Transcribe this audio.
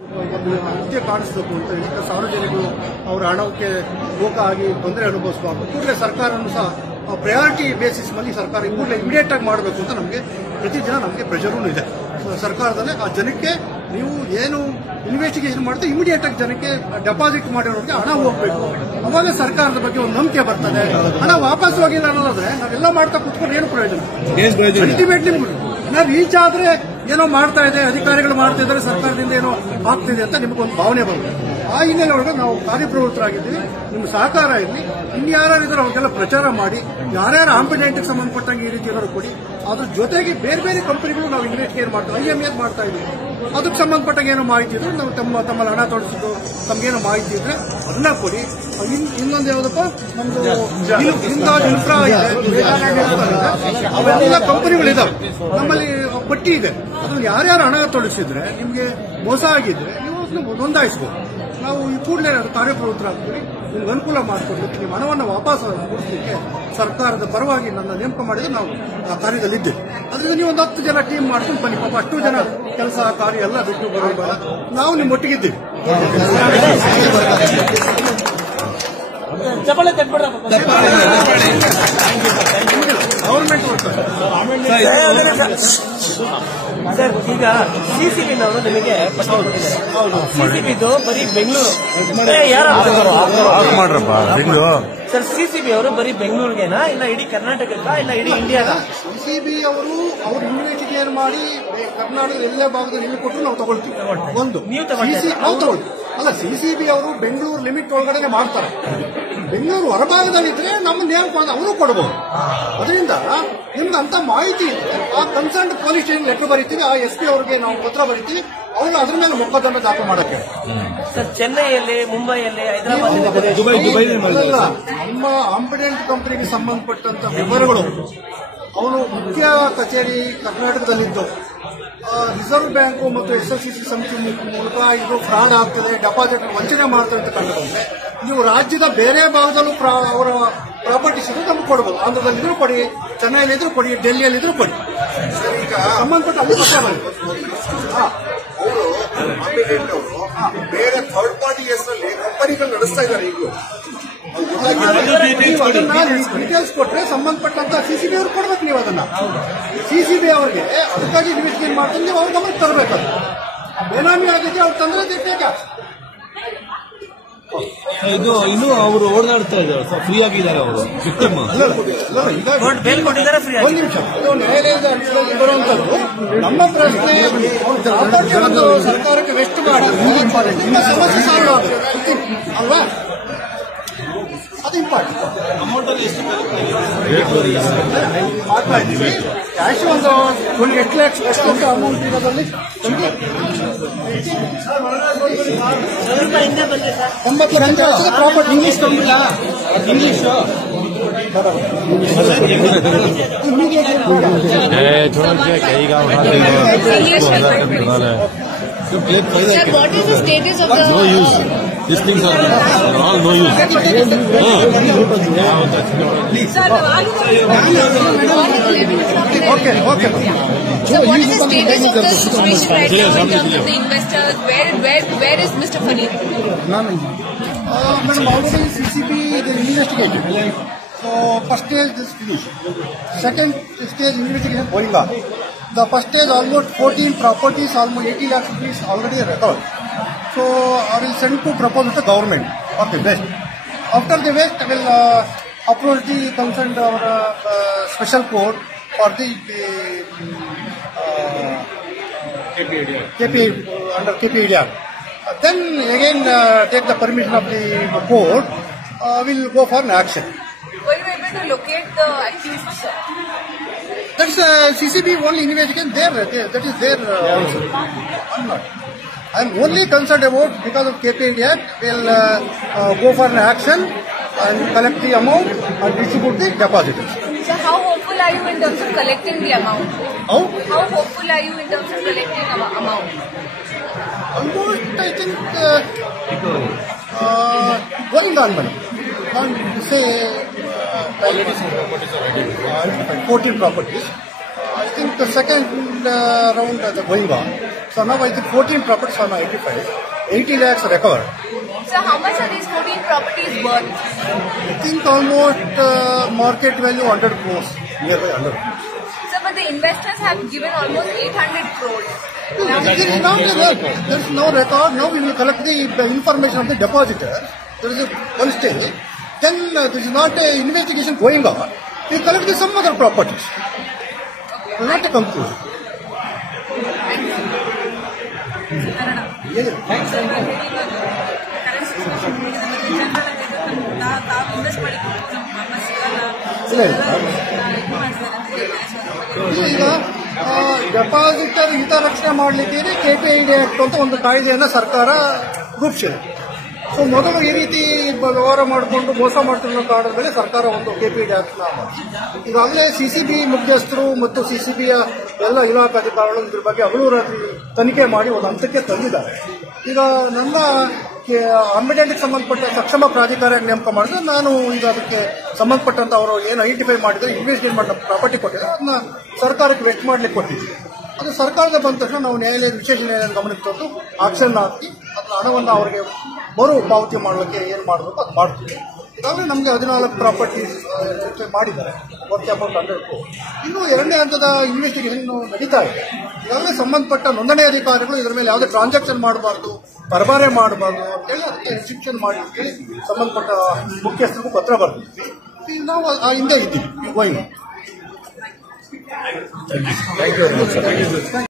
ಒಂದು ಅಂತ್ಯ ಕಾಣಿಸಬೇಕು ಅಂತ ಹೇಳಿ ಸಾರ್ವಜನಿಕರು ಅವರ ಹಣಕ್ಕೆ ಗೋಕ ಆಗಿ ತೊಂದರೆ ಅನುಭವಿಸಬಾರ್ದು. ಕೂಡಲೇ ಸರ್ಕಾರವನ್ನು ಸಹ ಪ್ರಯಾರಿಟಿ ಬೇಸಿಸ್ ಮೇಲೆ ಸರ್ಕಾರ ಕೂಡಲೇ ಇಮಿಡಿಯೇಟ್ ಆಗಿ ಮಾಡಬೇಕು ಅಂತ ನಮಗೆ ಪ್ರತಿದಿನ ನಮಗೆ ಪ್ರೆಷರೂ ಇದೆ. ಸರ್ಕಾರದಲ್ಲೇ ಆ ಜನಕ್ಕೆ ನೀವು ಏನು ಇನ್ವೆಸ್ಟಿಗೇಷನ್ ಮಾಡಿದ್ರೆ ಇಮಿಡಿಯೇಟ್ ಆಗಿ ಜನಕ್ಕೆ ಡೆಪಾಸಿಟ್ ಮಾಡಿರೋರಿಗೆ ಹಣ ಹೋಗಬೇಕು. ಅವಾಗ ಸರ್ಕಾರದ ಬಗ್ಗೆ ಒಂದು ನಂಬಿಕೆ ಬರ್ತದೆ. ಹಣ ವಾಪಸ್ ಹೋಗಿಲ್ಲ ಅನ್ನೋದಾದ್ರೆ ನಾವೆಲ್ಲ ಮಾಡ್ತಾ ಕುತ್ಕೊಂಡು ಏನು ಪ್ರಯೋಜನ? ಅಲ್ಟಿಮೇಟ್ಲಿ ರೀಚ್ ಆದ್ರೆ ಏನೋ ಮಾಡ್ತಾ ಇದೆ, ಅಧಿಕಾರಿಗಳು ಮಾಡ್ತಾ ಇದ್ದಾರೆ, ಸರ್ಕಾರದಿಂದ ಏನೋ ಆಗ್ತಿದೆ ಅಂತ ನಿಮಗೊಂದು ಭಾವನೆ ಬರುತ್ತೆ. ಆ ಹಿನ್ನೆಲೆ ಒಳಗೆ ನಾವು ಕಾರ್ಯಪ್ರವೃತ್ತರಾಗಿದ್ದೀವಿ. ನಿಮ್ಮ ಸಹಕಾರ ಇರಲಿ. ಇನ್ಯಾರಿದ್ದಾರೆ ಅವ್ರಿಗೆಲ್ಲ ಪ್ರಚಾರ ಮಾಡಿ, ಯಾರ್ಯಾರು ಆಂಬಿಡೆಂಟ್ಗೆ ಸಂಬಂಧಪಟ್ಟಂಗೆ ಈ ರೀತಿ ಏನಾದ್ರು ಕೊಡಿ. ಅದ್ರ ಜೊತೆಗೆ ಬೇರೆ ಬೇರೆ ಕಂಪನಿಗಳು ನಾವು ಇನ್ವೆಸ್ಟಿಗೇಟ್ ಮಾಡ್ತೀವಿ, IMS ಮಾಡ್ತಾ ಇದ್ದೀವಿ. ಅದಕ್ಕೆ ಸಂಬಂಧಪಟ್ಟಾಗ ಏನೋ ಮಾಹಿತಿ ಇದ್ರೆ ನಾವು ತಮ್ಮಲ್ಲಿ ಹಣ ತೊಡಸಿದ್ದು ತಮ್ಗೇನೋ ಮಾಹಿತಿ ಇದ್ರೆ ಅದನ್ನ ಕೊಡಿ. ಇನ್ನೊಂದು ಯಾವುದಪ್ಪ, ನಮ್ದು ಇನ್ಫ್ರಾ ಇದೆ, ಅವೆಲ್ಲ ಕಂಪನಿಗಳಿದಾವೆ, ನಮ್ಮಲ್ಲಿ ಪಟ್ಟಿ ಇದೆ. ಅದ್ರಲ್ಲಿ ಯಾರ್ಯಾರು ಹಣ ತೊಡಗಿಸಿದ್ರೆ ನಿಮಗೆ ಮೋಸ ಆಗಿದ್ರೆ ನೀವು ನೋಂದಾಯಿಸಬಹುದು. ನಾವು ಈ ಕೂಡಲೇ ಕಾರ್ಯಪ್ರವೃತ್ತರಾಗ್ತೀವಿ. ನಿಮ್ಗೆ ಅನುಕೂಲ ಮಾಡಿಕೊಡ್ಲಿಕ್ಕೆ, ನಿಮ್ಮ ಹಣವನ್ನು ವಾಪಸ್ ಕೊಡಿಸಲಿಕ್ಕೆ ಸರ್ಕಾರದ ಪರವಾಗಿ ನನ್ನ ನೇಮಕ ಮಾಡಿದ್ರೆ ನಾವು ಆ ಕಾರ್ಯದಲ್ಲಿದ್ದೇವೆ. ಅದರಿಂದ ನೀವು ಒಂದು 10 ಜನ ಟೀಮ್ ಮಾಡ್ಕೊಂಡು ಬನ್ನಿ. ಪಾಪ ಅಷ್ಟು ಜನ ಕೆಲಸ ಕಾರ್ಯ ಎಲ್ಲ ಬಿಟ್ಟು ಬರೋಲ್ಲ, ನಾವು ನಿಮ್ಮ ಒಟ್ಟಿಗಿದ್ದೀವಿ. ಗವರ್ಮೆಂಟ್ ಸರ್, ಈಗ ಸಿಸಿಬಿನವರು ನಿಮಗೆ ಪಟ್ಟಿ ಕೊಟ್ಟಿದ್ದಾರೆ. ಸಿಸಿಬಿದು ಬರೀ ಬೆಂಗಳೂರು ಸರ್. ಸಿಸಿಬಿ ಅವರು ಬರೀ ಬೆಂಗಳೂರಿಗೆನಾ, ಇಲ್ಲ ಇಡೀ ಕರ್ನಾಟಕಕ್ಕ, ಇಲ್ಲ ಇಡೀ ಇಂಡಿಯಾಗ? ಸಿಸಿಬಿ ಅವರು ಇನ್ವೆಸ್ಟಿಗೇಟ್ ಮಾಡಿ ಕರ್ನಾಟಕದ ಎಲ್ಲೇ ಭಾಗದಲ್ಲಿ ನೀವು ಕೊಟ್ಟರು ನಾವು ತಗೊಳ್ತೀವಿ. ಒಂದು ನೀವು ತಗೊಳ್ತೀವಿ, ನಾವು ತಗೊಳ್ತೀವಿ. ಅಲ್ಲ, ಸಿಸಿಬಿ ಅವರು ಬೆಂಗಳೂರು ಲಿಮಿಟ್ ಒಳಗಡೆ ಮಾಡ್ತಾರೆ. ಬೆಂಗಳೂರು ಹೊರಭಾಗದಲ್ಲಿದ್ರೆ ನಮ್ಮ ನೇಮಕ ಅವರು ಕೊಡಬಹುದು. ಅದರಿಂದ ನಿಮ್ಗೆ ಅಂತ ಮಾಹಿತಿ ಇದ್ರೆ ಆ ಕನ್ಸರ್ನ್ ಪೊಲೀಸ್ ಸ್ಟೇಷನ್ ಲೆಟರ್ ಬರೀತೀವಿ, ಆ SP ಅವರಿಗೆ ನಾವು ಪತ್ರ ಬರೀತೀವಿ, ಅವರು ಅದ್ರ ಮೇಲೆ ಮೊಕದ್ದಮೆ ದಾಖಲು ಮಾಡಕ್ಕೆ. ಸರ್, ಚೆನ್ನೈಯಲ್ಲಿ, ಮುಂಬೈಯಲ್ಲಿ, ಹೈದರಾಬಾದ್, ನಮ್ಮ ಆಂಬಿಡೆಂಟ್ ಕಂಪನಿಗೆ ಸಂಬಂಧಪಟ್ಟಂತ ವಿವರಗಳು ಅವನು ಮುಖ್ಯ ಕಚೇರಿ ಕರ್ನಾಟಕದಲ್ಲಿದ್ದು ರಿಸರ್ವ್ ಬ್ಯಾಂಕು ಮತ್ತು SFCC ಸಮಿತಿ ಮೂಲಕ ಇದು ಫ್ರಾಡ್ ಆಗ್ತದೆ, ಡೆಪಾಸಿಟ್ ವಂಚನೆ ಮಾಡ್ತಾರೆ ಅಂತ ಕಂಡುಕೊಂಡ್ರೆ ನೀವು ರಾಜ್ಯದ ಬೇರೆ ಭಾಗದಲ್ಲೂ ಅವರ ಪ್ರಾಪರ್ಟೀಸ್ ಇದ್ರೆ ನಮ್ಗೆ ಕೊಡಬಹುದು. ಆಂಧ್ರದಲ್ಲಿದ್ರು ಕೊಡಿ, ಚೆನ್ನೈಲಿದ್ರು ಕೊಡಿ, ಡೆಲ್ಲಿಯಲ್ಲಿದ್ರು ಕೊಡಿ. ಈಗ ಸಂಬಂಧಪಟ್ಟ ಅಲ್ಲಿ ಪತ್ರ ಬನ್ನಿ. ಅವರು ಆಂಬಿಡೆಂಟ್ ಅವರು ಬೇರೆ ಥರ್ಡ್ ಪಾರ್ಟಿ ಹೆಸರಲ್ಲಿ ಕಂಪನಿಗಳು ನಡೆಸ್ತಾ ಇದ್ದಾರೆ. ಈಗಲೂ ಡೀಟೇಲ್ಸ್ ಕೊಟ್ರೆ ಸಂಬಂಧಪಟ್ಟಂತ ಸಿಸಿಬಿ ಅವ್ರು ಕೊಡ್ಬೇಕು. ನೀವು ಅದನ್ನ ಸಿಸಿಬಿ ಅವರಿಗೆ ಅದಕ್ಕಾಗಿ ಇನ್ವೆಸ್ಟಿಗೇಟ್ ಮಾಡ್ತಾರೆ, ನೀವು ಅವ್ರ ಗಮನಕ್ಕೆ ತರಬೇಕು. ಬೇನಾಮಿ ಆಗಿದೆ ಅವ್ರು ತಂದ್ರೆ ಬೇಕ. ಇದು ಇನ್ನು ಅವರು ಓಡಾಡ್ತಾ ಇದ್ದಾರೆ, ಫ್ರೀ ಆಗಿದ್ದಾರೆ ಅವರು. ಒಂದು ನಿಮಿಷ, ಇದು ನ್ಯಾಯಾಲಯದ ಹಂತದಲ್ಲಿ ಬರುವಂತದ್ದು. ನಮ್ಮ ಪ್ರಶ್ನೆ ಒಂದು ಸರ್ಕಾರಕ್ಕೆ ವೆಸ್ಟ್ ಮಾಡಿ ನಿಮ್ಮ ಸಮಸ್ಯೆ ಸಾಲ್ವ್ ಆಗುತ್ತೆ ಅಲ್ವಾ? ಅದು ಇಂಪಾರ್ಟೆಂಟ್. ಮಾಡ್ತಾ ಇದ್ದೀವಿ. ಕ್ಯಾಶ್ ಒಂದು 8 ಲಕ್ಷ ಎಷ್ಟು ಅಮೌಂಟ್ ಇರೋದ್ರಲ್ಲಿ 90 ಲಕ್ಷ ಪ್ರಾಪರ್ಟಿ. ಇಂಗ್ಲಿಷ್ ಕಂಪ್ನಿಲ್ಲ, English Sir, what is the status of the... No use. These things are all no use. Sir, what is the status of the situation right now in terms of the investors? Where is Mr. Farid? Madam, already CCB is investigating. So first stage is finished. Second stage investigation going on. The first stage almost 14 properties, almost 80 lakh rupees already recovered. So I will send to propose to the government for the West. After the West, I will approach the concerned special court for the KP under KPADR. Then again take the permission of the court. Will go for an action. Were you able to locate the accused, sir? That's CCB only investigation there. That is their answer. I'm not. I'm only concerned about because of KPADR. We'll go for an action and collect the amount and distribute the depositors. So how hopeful are you in terms of collecting the amount? How? How hopeful are you in terms of collecting amount? Almost, I think, going on, madam. Say 14 properties. I think think the second round is going on. So now I think 14 properties are now identified. 80 lakhs recovered. So how much are these 14 properties worth? I think almost market value 100 crores, nearby 100 crores. So but the investors have given almost 800 crores. There is no record. Now we will collect the information of the depositor. There is one stage. Then there is not an investigation going on. We collect some other properties. Not a conclusion. ಈಗ ಡೆಪಾಸಿಟರ್ ಹಿತರಕ್ಷಣೆ ಮಾಡಲಿಕ್ಕೆ KPID act ಅಂತ ಒಂದು ಕಾಯ್ದೆಯನ್ನು ಸರ್ಕಾರ ರೂಪಿಸಿದೆ. So ಮೊದಲು ಈ ರೀತಿ ವ್ಯವಹಾರ ಮಾಡಿಕೊಂಡು ಮೋಸ ಮಾಡ್ತಿರೋ ಕಾರಣದ ಮೇಲೆ ಸರ್ಕಾರ ಒಂದು KPID ಆಕ್ಟ್ ಮಾಡಿದೆ. ಈಗಾಗಲೇ CCB ಮುಖ್ಯಸ್ಥರು ಮತ್ತು CCBಯ ಎಲ್ಲ ಇಲಾಖಾಧಿಕಾರಿಗಳು ಇದ್ರ ಬಗ್ಗೆ ಹಗಲು ರಾತ್ರಿ ತನಿಖೆ ಮಾಡಿ ಒಂದು ಹಂತಕ್ಕೆ ತಂದಿದ್ದಾರೆ. ಈಗ ನನ್ನ ಅಂಬಿಡೆಂಟ್ಗೆ ಸಂಬಂಧಪಟ್ಟ ಸಕ್ಷಮ ಪ್ರಾಧಿಕಾರ ನೇಮಕ ಮಾಡಿದ್ರೆ ನಾನು ಈಗ ಅದಕ್ಕೆ ಸಂಬಂಧಪಟ್ಟಂತ ಅವರು ಏನು ಐಡೆಂಟಿಫೈ ಮಾಡಿದ್ರೆ ಇನ್ವೆಸ್ಟಿಗೇಟ್ ಮಾಡಿದ ಪ್ರಾಪರ್ಟಿ ಕೊಟ್ಟಿದ್ದಾರೆ ಅದನ್ನ ಸರ್ಕಾರಕ್ಕೆ ವೆಸ್ಟ್ ಮಾಡ್ಲಿಕ್ಕೆ ಕೊಟ್ಟಿದ್ದೀವಿ. ಅದು ಸರ್ಕಾರದ ಬಂದ ತಕ್ಷಣ ನಾವು ನ್ಯಾಯಾಲಯದ ವಿಶೇಷ ನ್ಯಾಯಾಲಯದ ಗಮನಕ್ಕೆ ತಂದು ಆಕ್ಷನ್ ಹಾಕಿ ಅದನ್ನ ಹಣವನ್ನು ಅವರಿಗೆ ಮರು ಪಾವತಿ ಮಾಡಲಿಕ್ಕೆ ಏನು ಮಾಡಬೇಕು ಅದು ಮಾಡ್ತೀವಿ. ಈಗಾಗಲೇ ನಮಗೆ 14 ಪ್ರಾಪರ್ಟೀಸ್ ಮಾಡಿದ್ದಾರೆ, ವರ್ತ್ ಅಮೌಂಟ್ 100 crore. ಇನ್ನೂ ಎರಡನೇ ಹಂತದ ಇನ್ವೆಸ್ಟಿಗೇಷನ್ ನಡೀತಾ ಇದೆ. ಈಗಾಗಲೇ ಸಂಬಂಧಪಟ್ಟ ನೋಂದಣಿ ಅಧಿಕಾರಿಗಳು ಇದರ ಮೇಲೆ ಯಾವುದೇ ಟ್ರಾನ್ಸಾಕ್ಷನ್ ಮಾಡಬಾರ್ದು, ಪರಬಾರೆ ಮಾಡಬಾರ್ದು ಅಂತೇಳಿ ಅದಕ್ಕೆ ರಿಸ್ಟ್ರಿಕ್ಷನ್ ಮಾಡಿ ಅಂತೇಳಿ ಸಂಬಂಧಪಟ್ಟ ಮುಖ್ಯಸ್ಥರಿಗೂ ಪತ್ರ ಬರ್ತೀವಿ. ಈಗ ನಾವು ಆ ಹಿಂದೆ ಇದ್ದೀವಿ.